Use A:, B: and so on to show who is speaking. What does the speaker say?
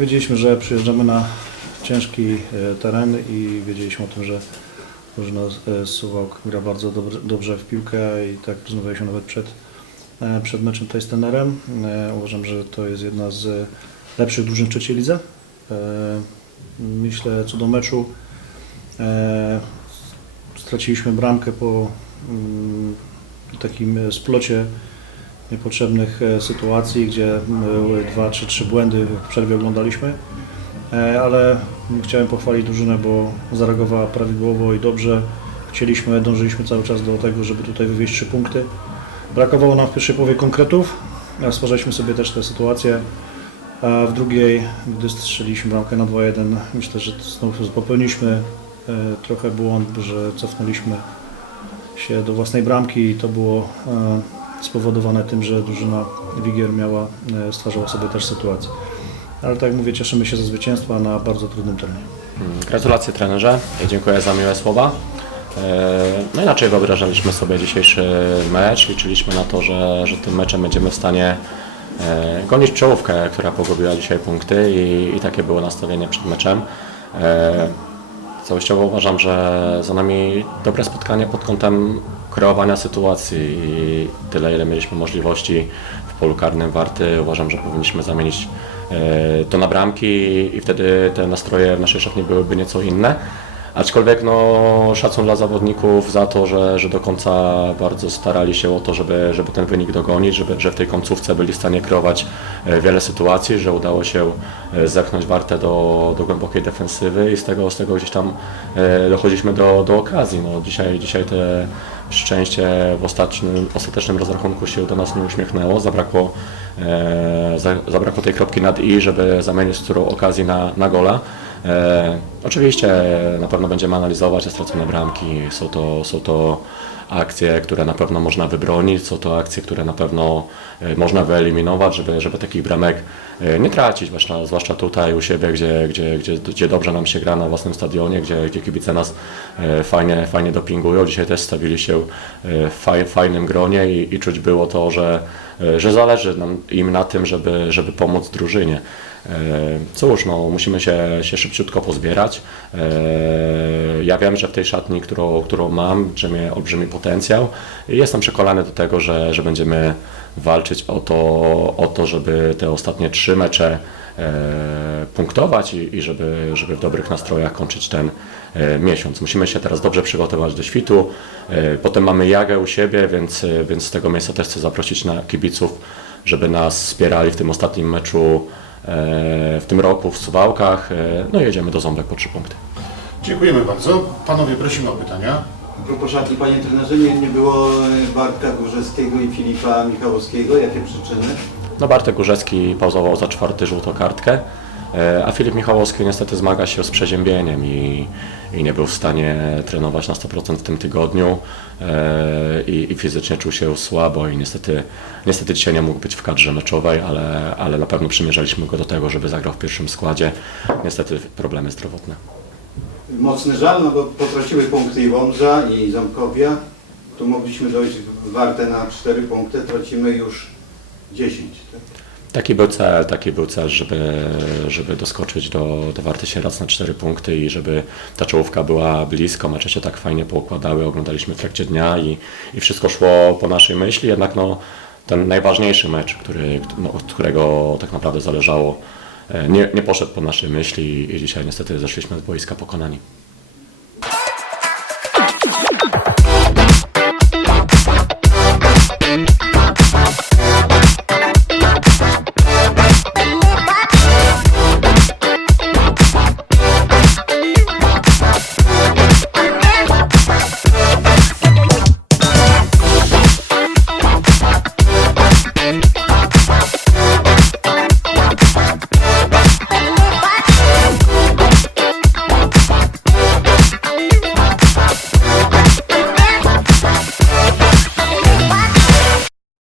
A: wiedzieliśmy, że przyjeżdżamy na ciężki e, teren i wiedzieliśmy o tym, że drużyna z Suwałk gra bardzo dobrze, w piłkę i tak rozmawialiśmy nawet przed, e, przed meczem tutaj z tenerem. E, Uważam, że to jest jedna z lepszych drużyn w trzeciej lidze. E, Myślę, co do meczu, e, straciliśmy bramkę po mm, takim splocie niepotrzebnych e, sytuacji, gdzie były dwa czy trzy błędy w przerwie oglądaliśmy. E, Ale chciałem pochwalić drużynę, bo zareagowała prawidłowo i dobrze. Chcieliśmy, dążyliśmy cały czas do tego, żeby tutaj wywieźć trzy punkty. Brakowało nam w pierwszej połowie konkretów, stwarzaliśmy sobie też tę sytuację. A w drugiej, gdy strzeliśmy bramkę na 2-1, myślę, że znów popełniliśmy e, trochę błąd, że cofnęliśmy się do własnej bramki i to było e, spowodowane tym, że drużyna Wigier miała, e, stwarzała sobie też sytuację. Ale tak jak mówię, cieszymy się ze zwycięstwa na bardzo trudnym terenie.
B: Gratulacje trenerze, dziękuję za miłe słowa. E, No inaczej wyobrażaliśmy sobie dzisiejszy mecz, liczyliśmy na to, że, że tym meczem będziemy w stanie e, gonić czołówkę, która pogubiła dzisiaj punkty i, i takie było nastawienie przed meczem. Całościowo uważam, że za nami dobre spotkanie pod kątem kreowania sytuacji i tyle, ile mieliśmy możliwości w polu karnym Warty, uważam, że powinniśmy zamienić e, to na bramki i wtedy te nastroje w naszej szatni byłyby nieco inne. Aczkolwiek no, szacun dla zawodników za to, że, że do końca bardzo starali się o to, żeby, żeby ten wynik dogonić, żeby, że w tej końcówce byli w stanie kreować e, wiele sytuacji, że udało się e, zepchnąć wartę do, do głębokiej defensywy i z tego, z tego gdzieś tam dochodziliśmy do, do okazji. No, dzisiaj, dzisiaj te szczęście w ostatecznym, ostatecznym rozrachunku się do nas nie uśmiechnęło, zabrakło, e, za, zabrakło tej kropki nad i, żeby zamienić którą okazję na, na gola. E, oczywiście na pewno będziemy analizować te stracone bramki. Są to, są to akcje, które na pewno można wybronić, są to akcje, które na pewno e, można wyeliminować, żeby, żeby takich bramek e, nie tracić, zwłaszcza, zwłaszcza tutaj u siebie, gdzie, gdzie, gdzie, gdzie dobrze nam się gra na własnym stadionie, gdzie, gdzie kibice nas e, fajnie, fajnie dopingują. Dzisiaj też stawili się w faj, fajnym gronie i, i czuć było to, że, że zależy nam, im na tym, żeby, żeby pomóc drużynie. Cóż, no, musimy się, się szybciutko pozbierać. E, Ja wiem, że w tej szatni, którą, którą mam, drzemie olbrzymi potencjał i jestem przekonany do tego, że, że będziemy walczyć o to, o to, żeby te ostatnie trzy mecze e, punktować i, i żeby, żeby w dobrych nastrojach kończyć ten e, miesiąc. Musimy się teraz dobrze przygotować do świtu. Potem mamy Jagę u siebie, więc, więc z tego miejsca też chcę zaprosić na kibiców, żeby nas wspierali w tym ostatnim meczu w tym roku w Suwałkach. E, No i jedziemy do Ząbek po trzy punkty.
C: Dziękujemy bardzo. Panowie, prosimy o pytania.
D: Propos szatni, panie trenerze, nie, nie było e, Bartka Górzewskiego i Filipa Michałowskiego. Jakie przyczyny?
B: No Bartek Górzewski pauzował za czwarty żółtą kartkę, e, a Filip Michałowski niestety zmaga się z przeziębieniem i, i nie był w stanie trenować na 100% w tym tygodniu e, i, i fizycznie czuł się słabo i niestety, niestety dzisiaj nie mógł być w kadrze meczowej, ale, ale na pewno przymierzaliśmy go do tego, żeby zagrał w pierwszym składzie. Niestety problemy zdrowotne.
D: Mocny żal, no bo potraciły punkty i Wądrza i Ząbkowia. Tu mogliśmy dojść warte na 4 punkty, tracimy już 10. Tak?
B: Taki był cel, taki był cel, żeby, żeby doskoczyć do, do Warty Sierac na cztery punkty i żeby ta czołówka była blisko, mecze się tak fajnie poukładały, oglądaliśmy w trakcie dnia i, i wszystko szło po naszej myśli, jednak no, ten najważniejszy mecz, który, no, od którego tak naprawdę zależało, e, nie, nie poszedł po naszej myśli i dzisiaj niestety zeszliśmy z boiska pokonani.